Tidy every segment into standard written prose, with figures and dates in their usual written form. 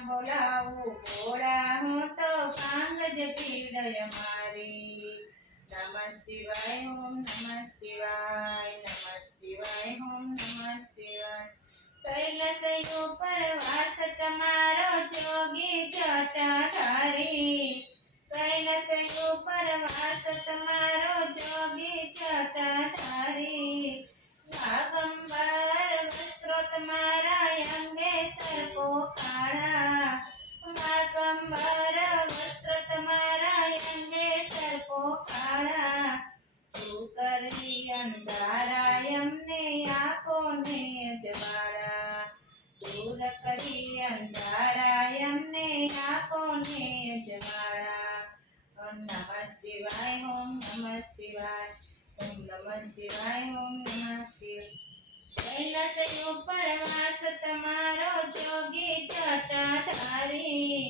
બોલાવું ભોળા હું તો પાંગજ પીડય મારી નમઃ શિવાય ઓમ નમઃ શિવાય નમઃ શિવાય ઓમ નમઃ શિવાય કૈલાસ ઉપર વાસ તમારો જોગી જટાધારી કૈલાસ ઉપર વાસ તમારો જોગી જટાધારી વાગંબર વસ્ત્રો તમારા અંગે સરકો કાળા વાગંબર વસ્ત્ર તમારા અંગે સરકો કાળા તું કરી અંધારા એમને આપો ને અજવાળા દૂર કરી અંધારા એમને આપો ને અજવાળા નમઃ શિવાય ઓમ નમઃ શિવાય ઓમ નમઃ શિવાય ઓમ નમઃ શિવાય કૈલાસ ઉપર વાસ તમારો જોગી જટાધારી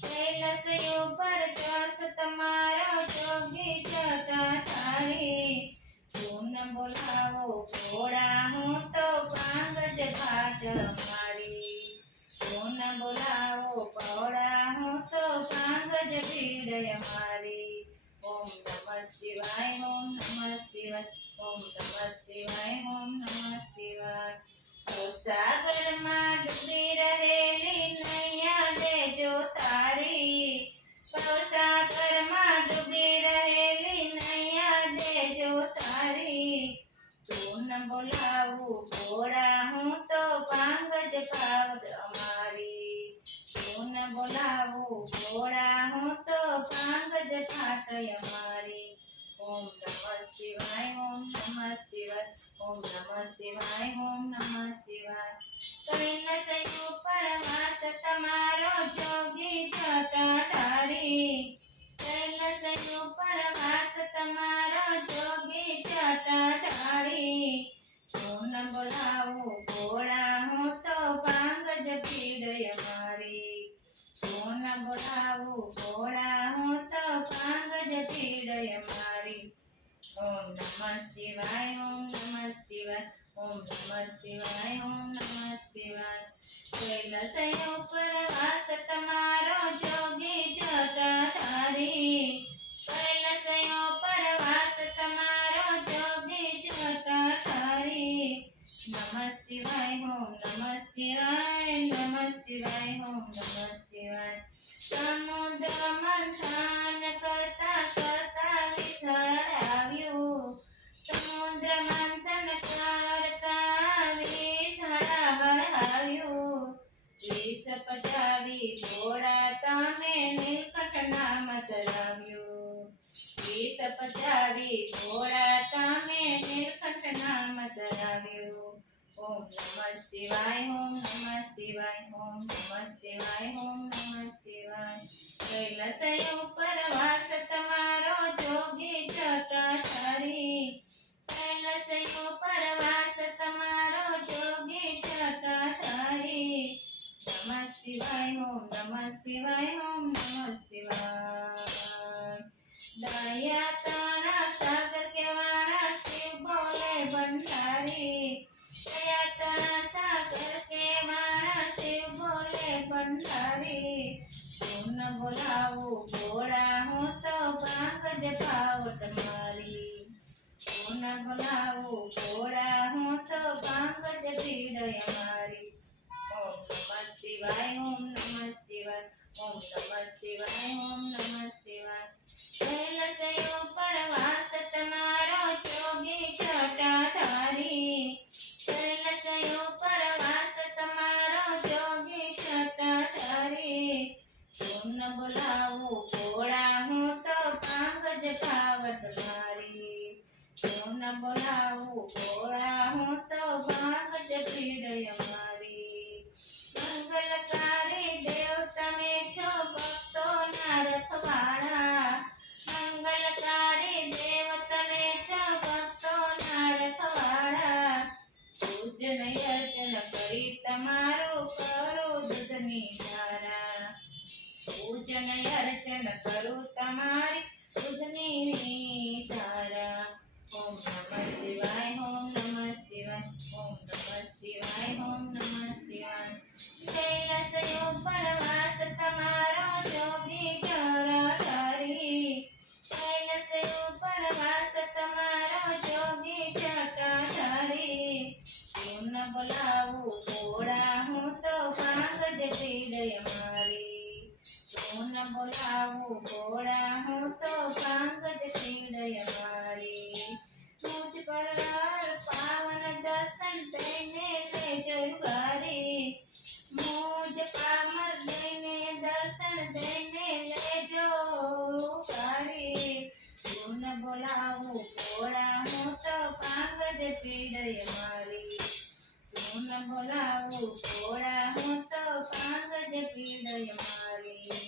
કૈલાસ ઉપર વાસ તમારો જોગી જટાધારી તું બોલાવો ભોળા હું તો પાંગજ ભાટ મારી તું બોલાવો ભોળા હું તો પાંગજ ભીડય મારી ઓમ નમઃ શિવાય ઓમ નમઃ શિવાય ઓમ નમઃ શિવાય ઓમ નમઃ શિવાય સાગરમાં ડૂબી રહેલી નૈયા દેજો તારી સાગરમાં ડૂબી રહેલી નૈયા દેજો તારી તું બોલાવું ભોળા હું તો પાંગજ પાવડ અમારી તું બોલાવું ભોળા હું તો પાંગજ ફાટય અમારી ઓમ નમઃ શિવાય ઓમ નમઃ શિવાય ઓમ નમઃ શિવાય ઓમ નમઃ શિવાય કૈલાસ ઉપર વાસ તમારો જોગી જટાધારી કૈલાસ ઉપર વાસ તમારો જોગી જટાધારી તું બોલાવું ભોળા હું તો પાંગજ પીડય મારી તું બોલાવું ભોળા હું તો પાંગજ પીડય મારી ઓમ નમઃ શિવાય ઓમ નમઃ શિવાય ઓમ નમઃ શિવાય ઓમ નમઃ શિવાય કૈલાસ ઉપર વાસ તમારો જોગી જટાધારી કૈલાસ ઉપર વાસ તમારો જોગી જટાધારી નમઃ શિવાય ઓમ નમઃ શિવાય નમઃ શિવાય ઓમ નમઃ શિવાય સમુદ્ર મંથન કરતા કરતા વિઠળ આવ્યું સમુદ્ર મંથન કરતા વિઠળ આવ્યું વિષ પચાવી ભોળા તમે નીલકંઠ નામ ધરાવ્યું વિષ પચાવી ભોળા તમે નીલકંઠ નામ ધરાવ્યું ઓમ નમઃ શિવાય ઓમ નમઃ શિવાય ઓમ નમઃ શિવાય ઓમ નમઃ શિવાય કૈલાસ ઉપર વાસ તમારો જોગી જટાધારી કૈલાસ ઉપર વાસ તમારો જોગી જટાધારી નમઃ શિવાય ઓમ નમઃ શિવાય ઓમ નમઃ શિવાય દયા તારા સાગર કેવાળા શિવ બોલે ભંડારી દયા તારા સાગર કેવાળા શિવ બોલે ભંડારી તું બોલાવું ભોળા હું તો પાંગજ પાવટ મારી તું બોલાવું ભોળા હું તો પાંગજ પીડય મારી ઓમ નમઃ શિવાય ઓમ નમઃ શિવાય ઓમ નમઃ શિવાય ઓમ નમઃ શિવાય કૈલાસ ઉપર વાસ તમારો જોગી જટાધારી કૈલાસ ઉપર વાસ તમારો જોગી જટાધારી તું બોલાવું ભોળા હું તો પાંગજ પાવટ મારી તું બોલાવું ભોળા હું તો પાંગજ પીડય મારી મંગલકારી દેવ તમે છો ભક્તોના રખવાળા મંગલકારી દેવ તમે છો ભક્તોના રખવાળા પૂજન અર્ચન કરી તમારું કરું દૂધની ધારા પૂજન અર્ચન કરું તમારી દૂધની ધારા ઓમ નમઃ શિવાય ઓમ નમઃ શિવાય ઓમ નમઃ શિવાય ઓમ નમઃ શિવાય કૈલાસ ઉપર પીડ અમારી તું ન બોલાવું ભોળા હું તો ભાંગ જ પીડ અમારી મુજ પર પાવન દર્શન દઈને લેજો ઉગારી મુજ પામર દઈને દર્શન દઈને લેજો ઉગારી તું ન બોલાવું ભોળા હું તો ભાંગ જ પીડ અમારી તું ન બોલાવું ભોળા હું તો ભાંગ જ પીડ અમારી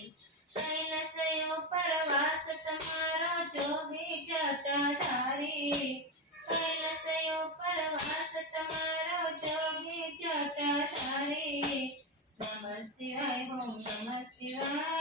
કૈલાસય ઉપર વાસ તમારો જોગી જટાધારી કૈલાસય ઉપર વાસ તમારો જોગી જટાધારી નમઃ શિવાય ઓમ નમઃ શિવાય